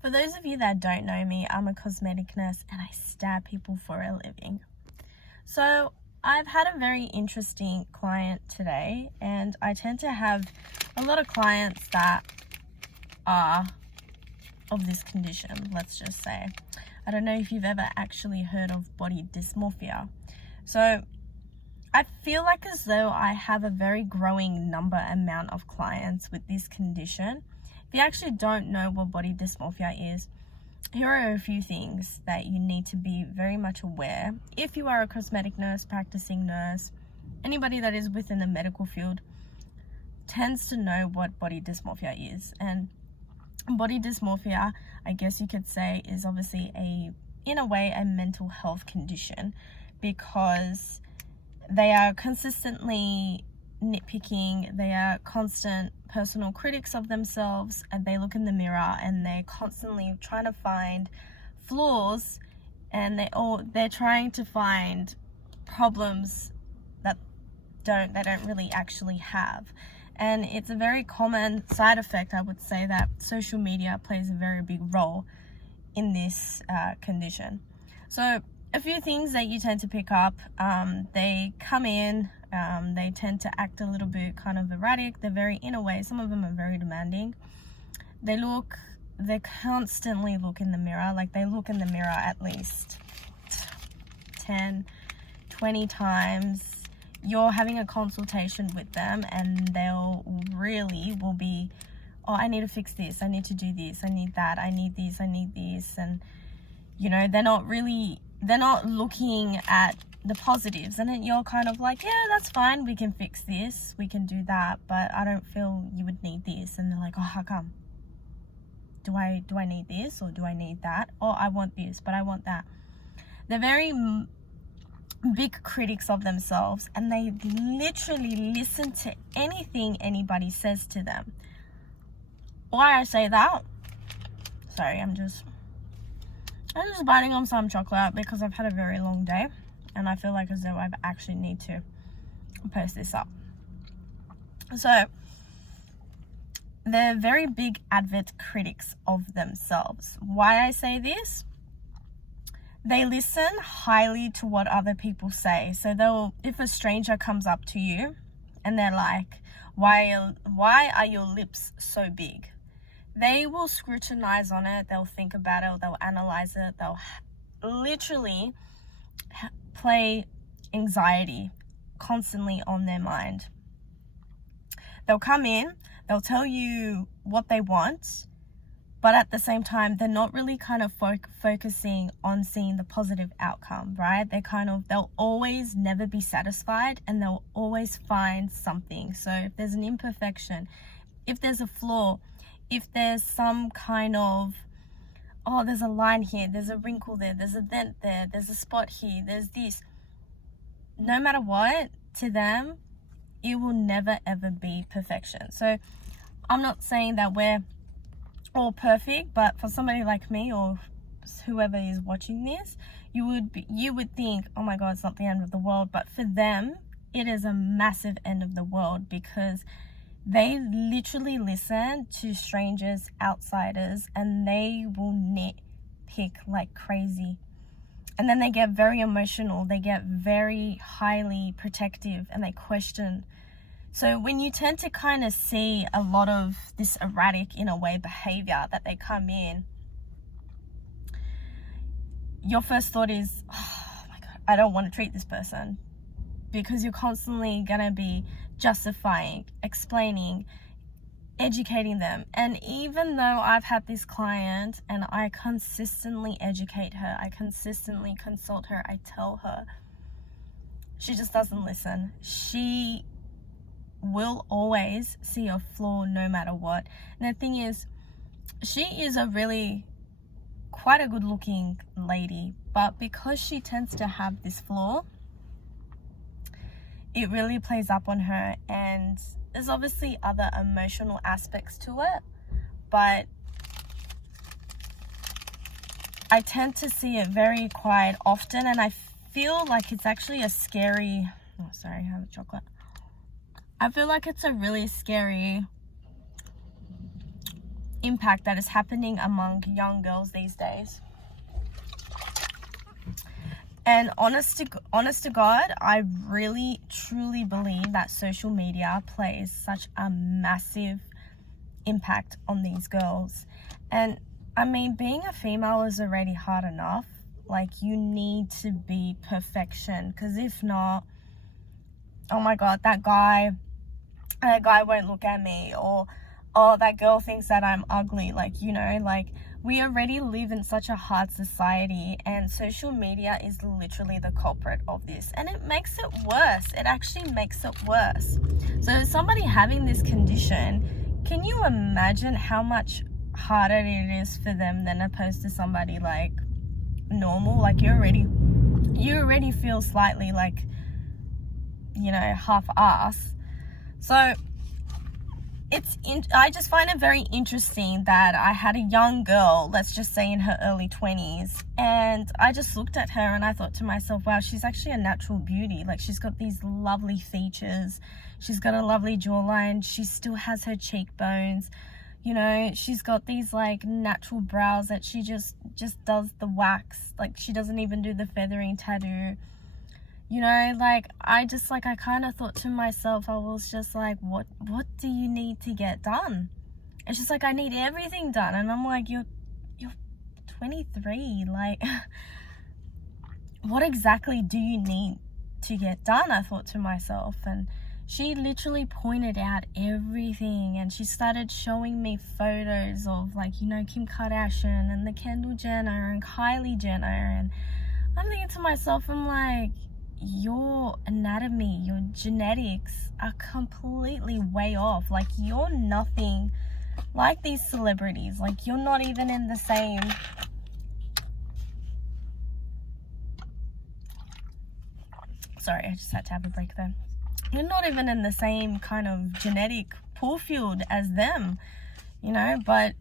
For those of you that don't know me, I'm a cosmetic nurse and I stab people for a living. So I've had a very interesting client today, and I tend to have a lot of clients that are of this condition, let's just say. I don't know if you've ever actually heard of body dysmorphia. So I feel like as though I have a very growing amount of clients with this condition. If you actually don't know what body dysmorphia is, here are a few things that you need to be very much aware. If you are a cosmetic nurse, practicing nurse, anybody that is within the medical field tends to know what body dysmorphia is. And body dysmorphia, I guess you could say, is obviously in a way a mental health condition, because they are consistently nitpicking, they are constant personal critics of themselves, and they look in the mirror and they're constantly trying to find flaws, and they're trying to find problems that they don't really actually have. And it's a very common side effect, I would say, that social media plays a very big role in this condition. So a few things that you tend to pick up, they come in, they tend to act a little bit kind of erratic. They're very, in a way, some of them are very demanding. They constantly look in the mirror. Like, they look in the mirror at least 10, 20 times. You're having a consultation with them and will be, oh, I need to fix this, I need to do this, I need that, I need this, I need this. And they're not looking at the positives, and then you're kind of like, yeah, that's fine, we can fix this, we can do that, but I don't feel you would need this. And they're like, oh, how come? Do I need this, or do I need that? Or I want this, but I want that. They're very big critics of themselves, and they literally listen to anything anybody says to them. Why I say that? Sorry, I'm just biting on some chocolate because I've had a very long day, and I feel like as though I actually need to post this up. So they're very big advert critics of themselves. Why I say this? They listen highly to what other people say. So if a stranger comes up to you and they're like, why are your lips so big? They will scrutinize on it, they'll think about it, they'll analyze it, they'll literally play anxiety constantly on their mind. They'll come in, they'll tell you what they want, but at the same time, they're not really kind of focusing on seeing the positive outcome, right? They'll always never be satisfied, and they'll always find something. So if there's an imperfection, if there's a flaw, if there's some kind of, oh, there's a line here, there's a wrinkle there, there's a dent there, there's a spot here, there's this. No matter what, to them, it will never ever be perfection. So I'm not saying that we're all perfect, but for somebody like me or whoever is watching this, you would think, oh my God, it's not the end of the world. But for them, it is a massive end of the world, because they literally listen to strangers, outsiders, and they will nitpick like crazy. And then they get very emotional, they get very highly protective, and they question. So when you tend to kind of see a lot of this erratic, in a way, behavior that they come in, your first thought is, oh my God, I don't want to treat this person, because you're constantly going to be justifying, explaining, educating them. And even though I've had this client and I consistently educate her, I consistently consult her, I tell her, she just doesn't listen. She will always see a flaw no matter what. And the thing is, she is quite a good looking lady, but because she tends to have this flaw, it really plays up on her. And there's obviously other emotional aspects to it, but I tend to see it very quite often, and I feel like it's actually a scary, oh sorry, I have a chocolate. I feel like it's a really scary impact that is happening among young girls these days. And honest to God, I really truly believe that social media plays such a massive impact on these girls. And I mean, being a female is already hard enough. Like, you need to be perfection, because if not, oh my God, that guy won't look at me, or oh, that girl thinks that I'm ugly. Like, you know, like, we already live in such a hard society, and social media is literally the culprit of this, and it makes it worse. It actually makes it worse. So somebody having this condition, can you imagine how much harder it is for them than opposed to somebody like normal? Like, you already feel slightly like, you know, half-ass. So I just find it very interesting that I had a young girl, let's just say in her early 20s, and I just looked at her and I thought to myself, wow, she's actually a natural beauty. Like, she's got these lovely features, she's got a lovely jawline, she still has her cheekbones, you know, she's got these like natural brows that she just does the wax, like she doesn't even do the feathering tattoo. You know, like, I kind of thought to myself, I was just like, what do you need to get done? It's just like, I need everything done. And I'm like, you're 23. Like, what exactly do you need to get done? I thought to myself. And she literally pointed out everything. And she started showing me photos of, like, you know, Kim Kardashian and the Kendall Jenner and Kylie Jenner. And I'm thinking to myself, I'm like, your anatomy, your genetics are completely way off. Like, you're nothing like these celebrities. Like, you're not even in the same, sorry, I just had to have a break there. You're not even in the same kind of genetic pool field as them, you know. But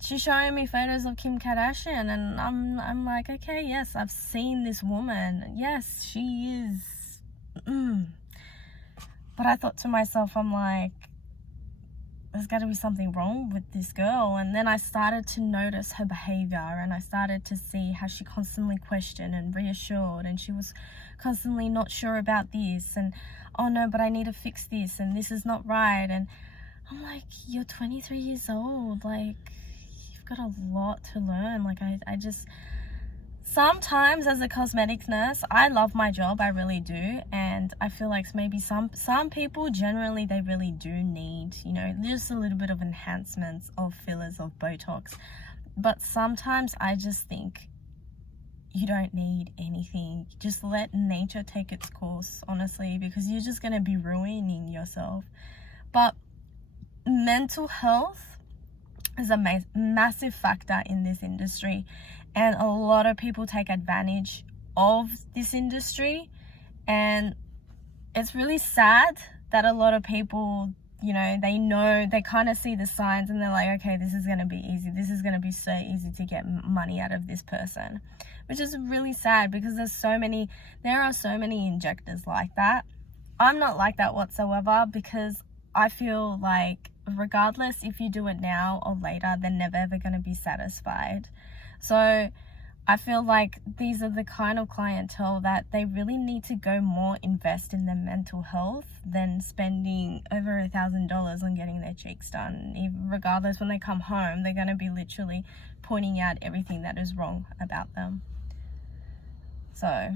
she's showing me photos of Kim Kardashian, and I'm like, okay, yes, I've seen this woman. Yes, she is. But I thought to myself, I'm like, there's got to be something wrong with this girl. And then I started to notice her behavior, and I started to see how she constantly questioned and reassured, and she was constantly not sure about this, and oh no, but I need to fix this, and this is not right. And I'm like, you're 23 years old. Like, got a lot to learn. Like, I just, sometimes as a cosmetics nurse, I love my job, I really do, and I feel like maybe some people generally, they really do need, you know, just a little bit of enhancements of fillers, of Botox. But sometimes I just think you don't need anything. Just let nature take its course, honestly, because you're just going to be ruining yourself. But mental health is a massive factor in this industry, and a lot of people take advantage of this industry. And it's really sad that a lot of people, you know, they kind of see the signs and they're like, okay, this is going to be easy, this is going to be so easy to get money out of this person, which is really sad, because there are so many injectors like that. I'm not like that whatsoever, because I feel like regardless if you do it now or later, they're never ever going to be satisfied. So I feel like these are the kind of clientele that they really need to go more invest in their mental health than spending over $1,000 on getting their cheeks done. Regardless, when they come home, they're going to be literally pointing out everything that is wrong about them. So